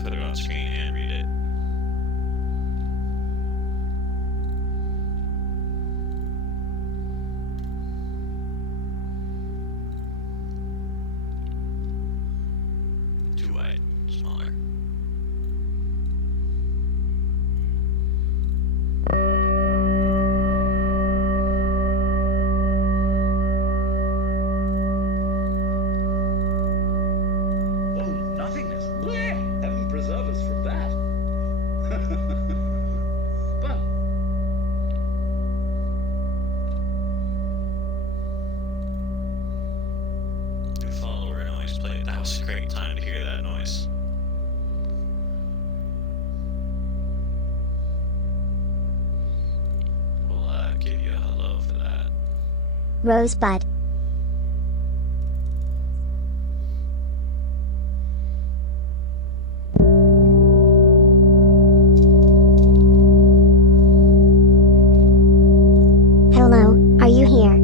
put it on screen and read it. Too wide, smaller. Nothingness. Bleh! Heaven preserve us from that. But New follower noise played. That was a great time to hear that noise. We'll give you a hello for that. Rosebud. Hello, are you here?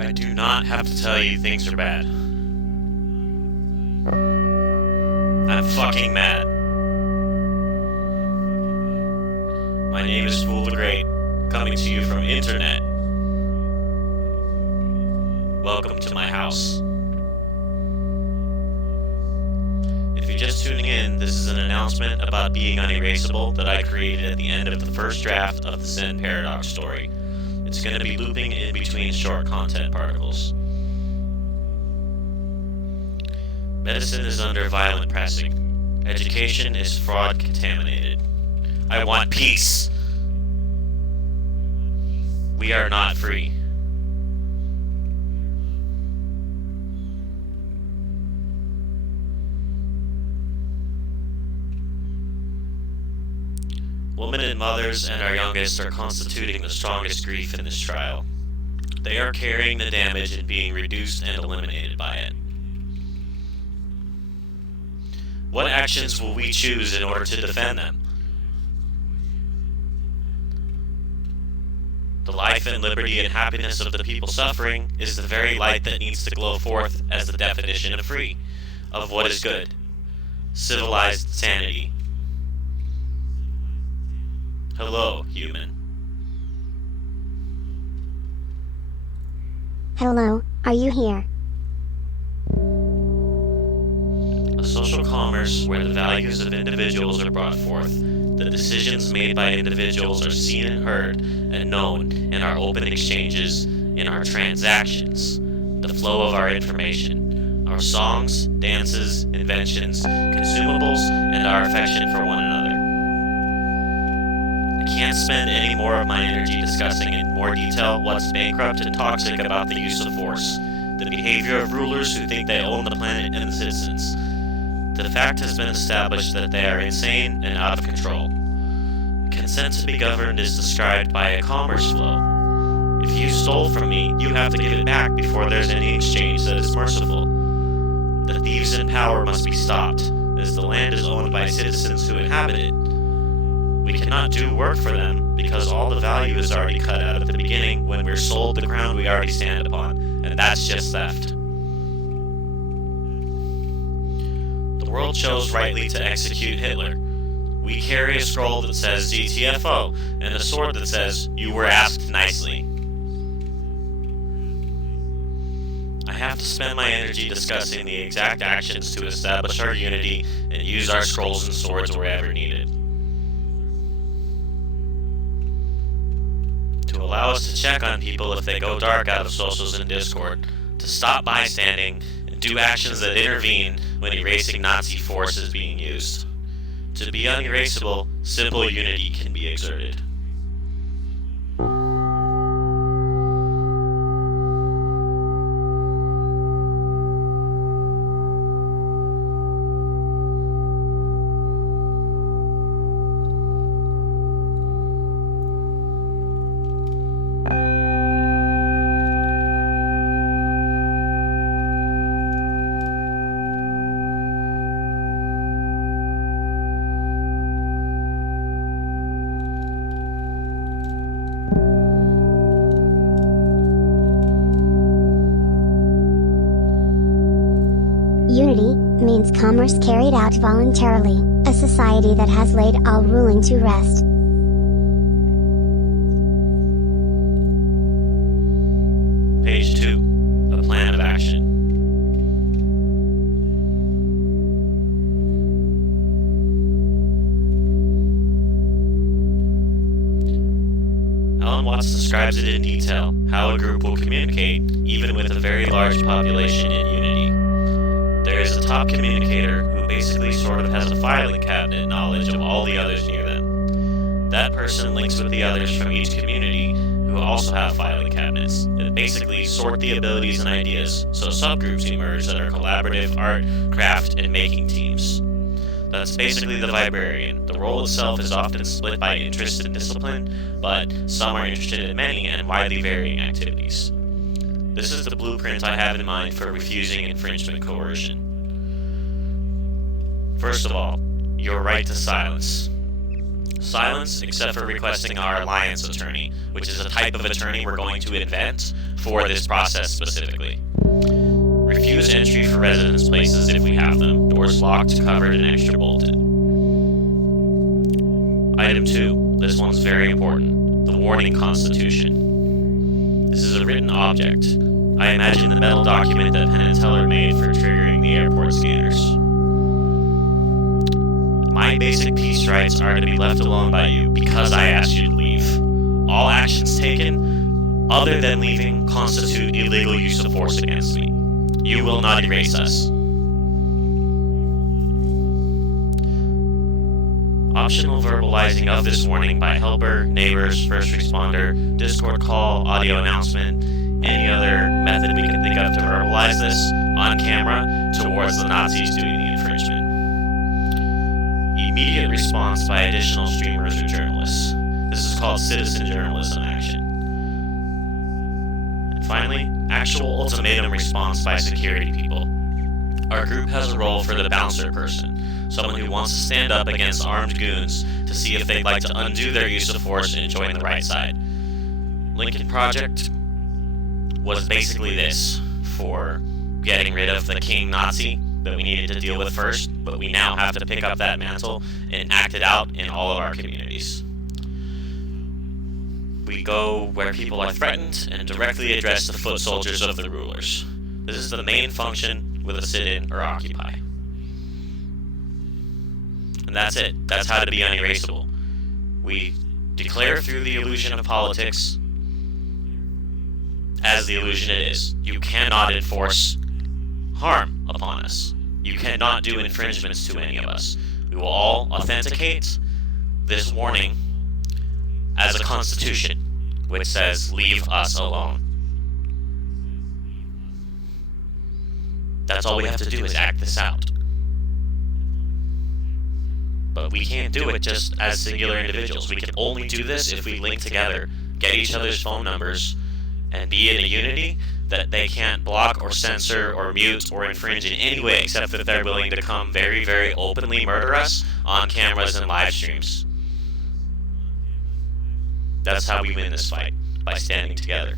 I do not have to tell you things are bad. I'm fucking mad. My name is Fool the Great, coming to you from internet. Welcome to my house. If you're just tuning in, this is an announcement about being unerasable that I created at the end of the first draft of the Zen Paradox story. It's going to be looping in between short content particles. Medicine is under violent pressing. Education is fraud contaminated. I want peace. We are not free. Women and mothers and our youngest are constituting the strongest grief in this trial. They are carrying the damage and being reduced and eliminated by it. What actions will we choose in order to defend them? The life and liberty and happiness of the people suffering is the very light that needs to glow forth as the definition of free, of what is good. Civilized sanity. Hello, human. Hello, are you here? A social commerce where the values of individuals are brought forth, the decisions made by individuals are seen and heard and known in our open exchanges, in our transactions, the flow of our information, our songs, dances, inventions, consumables, and our affection for one another. I can't spend any more of my energy discussing in more detail what's bankrupt and toxic about the use of force, the behavior of rulers who think they own the planet and the citizens. The fact has been established that they are insane and out of control. Consent to be governed is described by a commerce flow. If you stole from me, you have to give it back before there's any exchange that is merciful. The thieves in power must be stopped, as the land is owned by citizens who inhabit it. We cannot do work for them, because all the value is already cut out at the beginning when we're sold the ground we already stand upon, and that's just theft. The world chose rightly to execute Hitler. We carry a scroll that says GTFO, and a sword that says, "You were asked nicely." I have to spend my energy discussing the exact actions to establish our unity and use our scrolls and swords wherever needed. To allow us to check on people if they go dark out of socials and Discord, to stop bystanding, and and do actions that intervene when erasing Nazi force is being used. To be unerasable, simple unity can be exerted. Unity means commerce carried out voluntarily, a society that has laid all ruling to rest. Page 2. A plan of action. Alan Watts describes it in detail, how a group will communicate, even with a very large population in unity. There is a top communicator who basically sort of has a filing cabinet knowledge of all the others near them. That person links with the others from each community who also have filing cabinets, and basically sort the abilities and ideas so subgroups emerge that are collaborative, art, craft, and making teams. That's basically the librarian. The role itself is often split by interest and discipline, but some are interested in many and widely varying activities. This is the blueprint I have in mind for refusing infringement coercion. First of all, your right to silence. Silence, except for requesting our alliance attorney, which is a type of attorney we're going to invent for this process specifically. Refuse entry for residence places if we have them, doors locked, covered, and extra bolted. Item 2. This one's very important. The warning constitution. This is a written object. I imagine the metal document that Penn and Teller made for triggering the airport scanners. My basic peace rights are to be left alone by you because I asked you to leave. All actions taken, other than leaving, constitute illegal use of force against me. You will not erase us. Optional verbalizing of this warning by helper, neighbors, first responder, Discord call, audio announcement, any other method we can think of to verbalize this on camera towards the Nazis doing the infringement. Immediate response by additional streamers or journalists. This is called citizen journalism action. And finally, actual ultimatum response by security people. Our group has a role for the bouncer person, someone who wants to stand up against armed goons to see if they'd like to undo their use of force and join the right side. Lincoln Project was basically this, for getting rid of the king Nazi that we needed to deal with first, but we now have to pick up that mantle and act it out in all of our communities. We go where people are threatened and directly address the foot soldiers of the rulers. This is the main function with a sit-in or occupy. And that's it. That's how to be unerasable. We declare through the illusion of politics as the illusion it is. You cannot enforce harm upon us. You cannot do infringements to any of us. We will all authenticate this warning as a constitution, which says, leave us alone. That's all we have to do is act this out. But we can't do it just as singular individuals. We can only do this if we link together, get each other's phone numbers, and be in a unity that they can't block or censor or mute or infringe in any way except that they're willing to come very, very openly murder us on cameras and live streams. That's how we win this fight, by standing together.